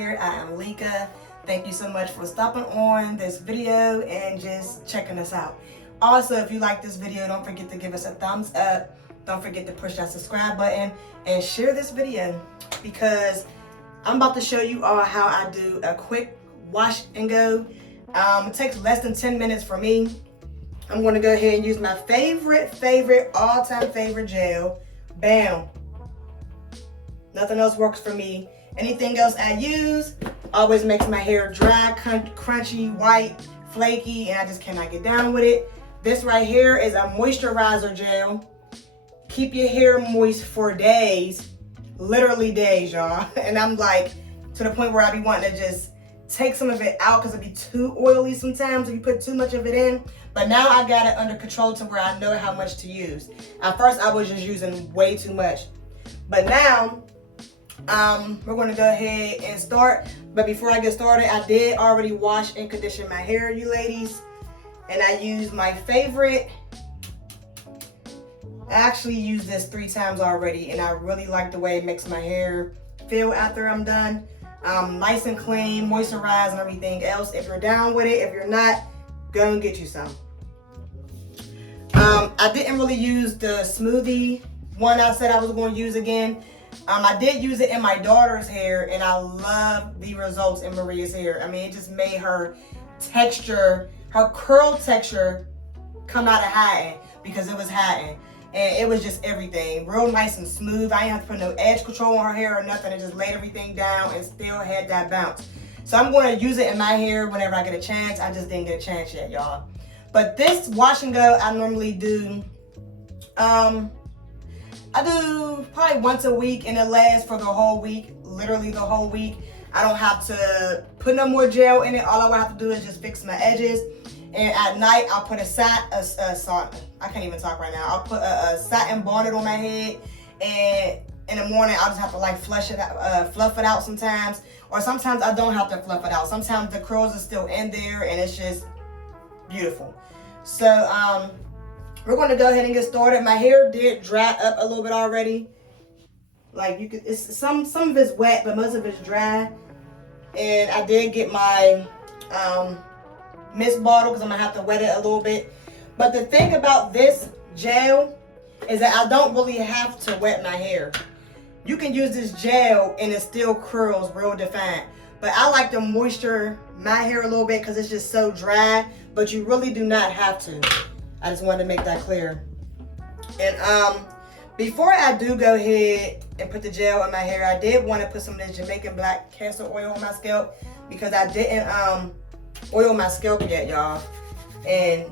here. I am Lika. Thank you so much for stopping on this video and just checking us out. Also, if you like this video, don't forget to give us a thumbs up. Don't forget to push that subscribe button and share this video, because I'm about to show you all how I do a quick wash and go. It takes less than 10 minutes for me. I'm going to go ahead and use my favorite, all-time favorite gel. Bam. Nothing else works for me. Anything else I use always makes my hair dry, crunchy, white, flaky, and I just cannot get down with it. This right here is a moisturizer gel. Keep your hair moist for days, literally days, y'all. And I'm like, to the point where I be wanting to just take some of it out because it be too oily sometimes if you put too much of it in. But now I got it under control to where I know how much to use. At first I was just using way too much. But now, we're gonna go ahead and start. But before I get started, I did already wash and condition my hair, you ladies. And I used my favorite. I actually used this 3 times already, and I really like the way it makes my hair feel after I'm done. Nice and clean, moisturized and everything else. If you're down with it, if you're not, go and get you some. I didn't really use the smoothie one I said I was going to use again. I did use it in my daughter's hair, and I love the results in Maria's hair. I mean, it just made her texture, her curl texture come out of hiding, because it was hiding. And it was just everything. Real nice and smooth. I didn't have to put no edge control on her hair or nothing. It just laid everything down and still had that bounce. So I'm going to use it in my hair whenever I get a chance. I just didn't get a chance yet, y'all. But this wash and go, I normally do, I do probably once a week, and it lasts for the whole week, literally the whole week. I don't have to put no more gel in it. All I will have to do is just fix my edges. And at night, I'll put I can't even talk right now. I'll put a satin bonnet on my head, and in the morning, I'll just have to like fluff it out sometimes. Or sometimes I don't have to fluff it out. Sometimes the curls are still in there, and it's just beautiful. So, we're going to go ahead and get started. My hair did dry up a little bit already. Like you could, it's some of it's wet, but most of it's dry. And I did get my mist bottle because I'm gonna have to wet it a little bit. But the thing about this gel is that I don't really have to wet my hair. You can use this gel and it still curls real defined. But I like to moisture my hair a little bit because it's just so dry. But you really do not have to. I just wanted to make that clear. And before I do go ahead and put the gel in my hair, I did want to put some of this Jamaican black castor oil on my scalp, because I didn't oil my scalp yet, y'all. And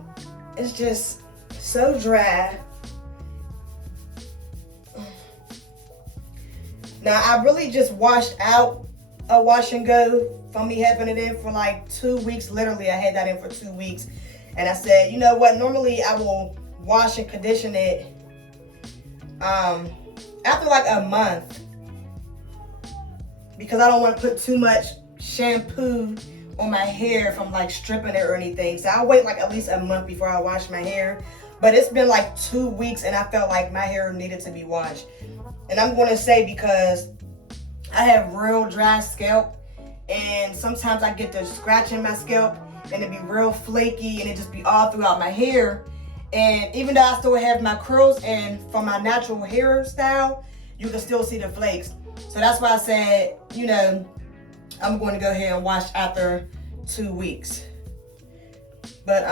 it's just so dry. Now, I really just washed out a wash and go from me having it in for like 2 weeks. Literally, I had that in for 2 weeks. And I said, you know what? Normally, I will wash and condition it after like a month, because I don't want to put too much shampoo on my hair from like stripping it or anything. So I'll wait like at least a month before I wash my hair. But it's been like 2 weeks, and I felt like my hair needed to be washed. And I'm going to say, because I have real dry scalp, and sometimes I get to scratching my scalp and it be real flaky, and it just be all throughout my hair. And even though I still have my curls and from my natural hairstyle, you can still see the flakes. So that's why I said, you know, I'm going to go ahead and wash after 2 weeks. But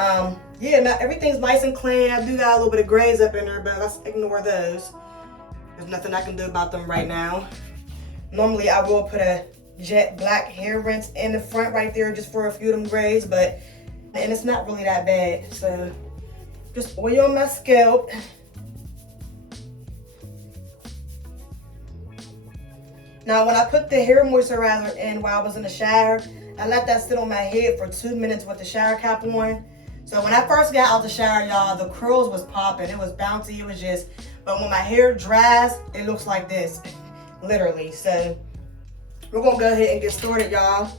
yeah, now everything's nice and clean. I do got a little bit of grays up in there, but let's ignore those. There's nothing I can do about them right now. Normally I will put a jet black hair rinse in the front right there just for a few of them grays, and it's not really that bad. So just oil my scalp. Now, when I put the hair moisturizer in while I was in the shower, I let that sit on my head for 2 minutes with the shower cap on. So when I first got out the shower, y'all, the curls was popping. It was bouncy. It was just, but when my hair dries, it looks like this, literally. So we're going to go ahead and get started, y'all.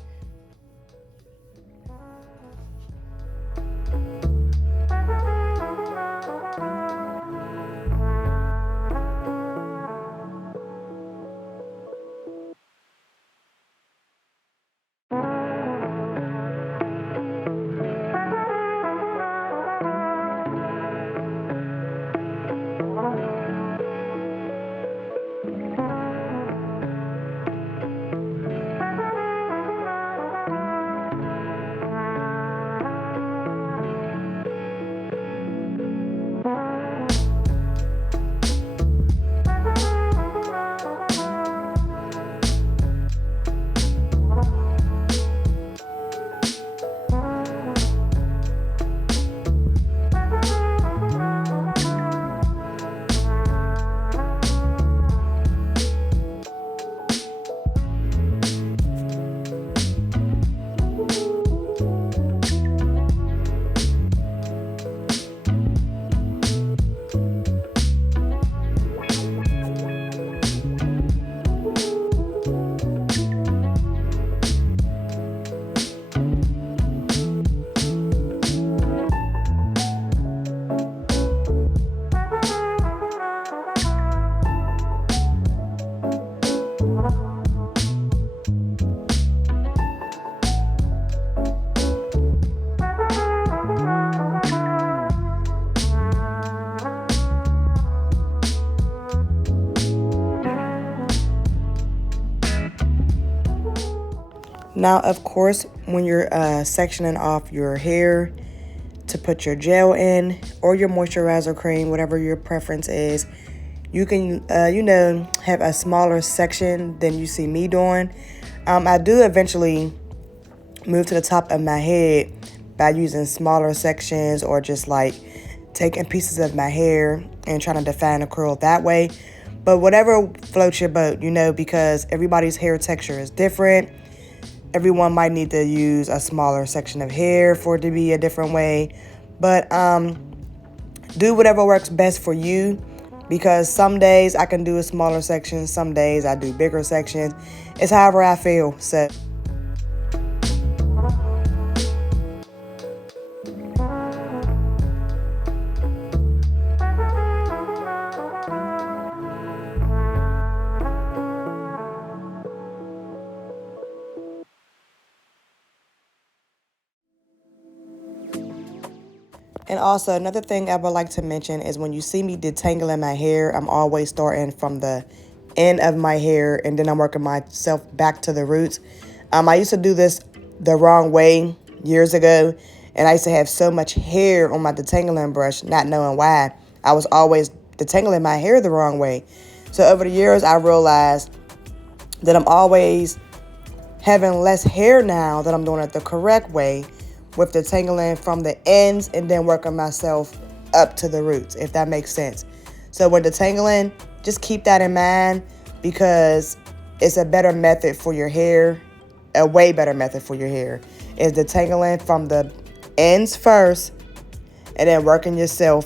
Now, of course, when you're sectioning off your hair to put your gel in or your moisturizer cream, whatever your preference is, you can, have a smaller section than you see me doing. I do eventually move to the top of my head by using smaller sections or just like taking pieces of my hair and trying to define a curl that way. But whatever floats your boat, because everybody's hair texture is different. Everyone might need to use a smaller section of hair for it to be a different way. But do whatever works best for you, because some days I can do a smaller section, some days I do bigger sections. It's however I feel. So and also, another thing I would like to mention is when you see me detangling my hair, I'm always starting from the end of my hair and then I'm working myself back to the roots. I used to do this the wrong way years ago, and I used to have so much hair on my detangling brush, not knowing why. I was always detangling my hair the wrong way. So over the years, I realized that I'm always having less hair now, that I'm doing it the correct way, with detangling from the ends and then working myself up to the roots, if that makes sense. So when detangling, just keep that in mind, because it's a better method for your hair, a way better method for your hair, is detangling from the ends first and then working yourself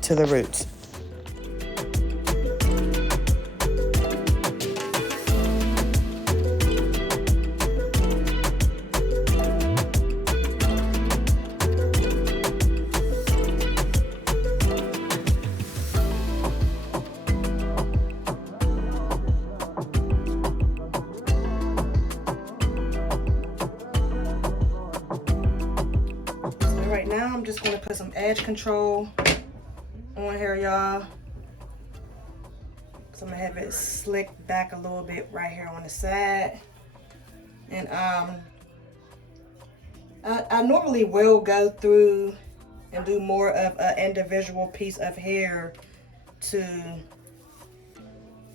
to the roots. Right now, I'm just going to put some edge control on here, y'all. So I'm going to have it slick back a little bit right here on the side. And I normally will go through and do more of an individual piece of hair to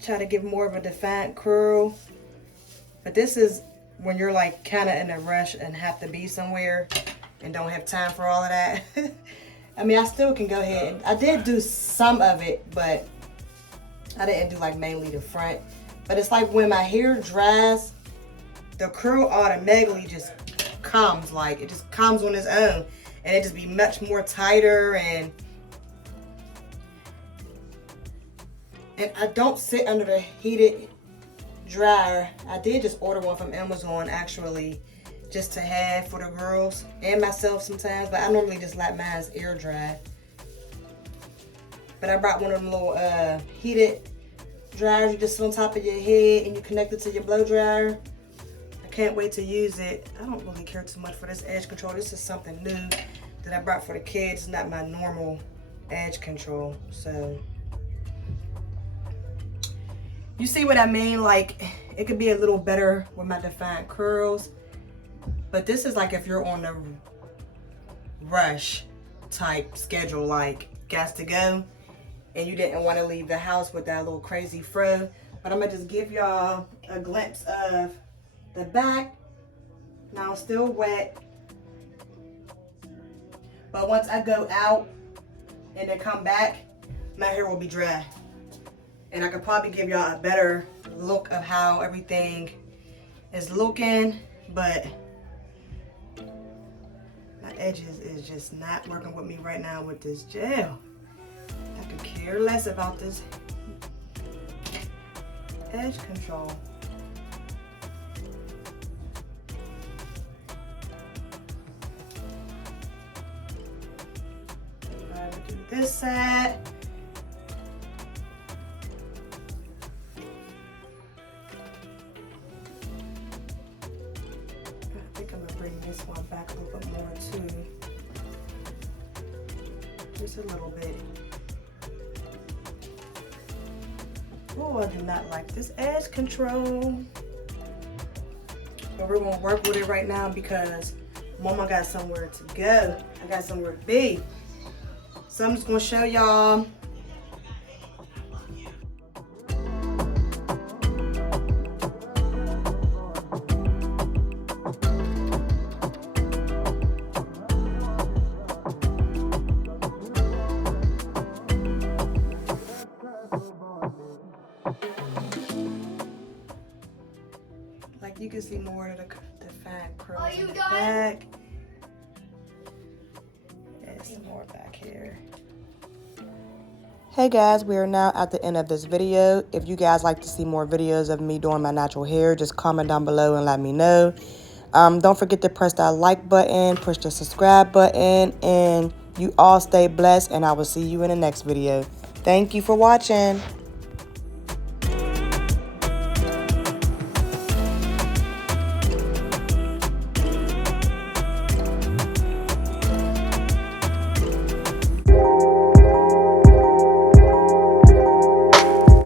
try to give more of a defined curl. But this is when you're like kind of in a rush and have to be somewhere and don't have time for all of that. I mean, I still can go ahead and I did do some of it, but I didn't do like mainly the front. But it's like when my hair dries, the curl automatically just comes, like it just comes on its own, and it just be much more tighter. And I don't sit under the heated dryer. I did just order one from Amazon actually, just to have for the girls and myself sometimes, but I normally just let mine air dry. But I brought one of them little heated dryers you just sit on top of your head and you connect it to your blow dryer. I can't wait to use it. I don't really care too much for this edge control. This is something new that I brought for the kids. It's not my normal edge control. So you see what I mean? Like, it could be a little better with my defined curls. But this is like if you're on a rush type schedule, like got to go, and you didn't want to leave the house with that little crazy fro. But I'm going to just give y'all a glimpse of the back. Now it's still wet. But once I go out and then come back, my hair will be dry. And I could probably give y'all a better look of how everything is looking. But my edges is just not working with me right now with this gel. I could care less about this edge control. I would do this side. I think I'm gonna bring this one back a little bit more too. Just a little bit. Oh, I do not like this edge control. But we're gonna work with it right now because Mama got somewhere to go. I got somewhere to be. So I'm just gonna show y'all. Like you can see more of the fat curls in the back. There's some more back here. Hey guys, we are now at the end of this video. If you guys like to see more videos of me doing my natural hair, just comment down below and let me know. Don't forget to press that like button, push the subscribe button, and you all stay blessed, and I will see you in the next video. Thank you for watching.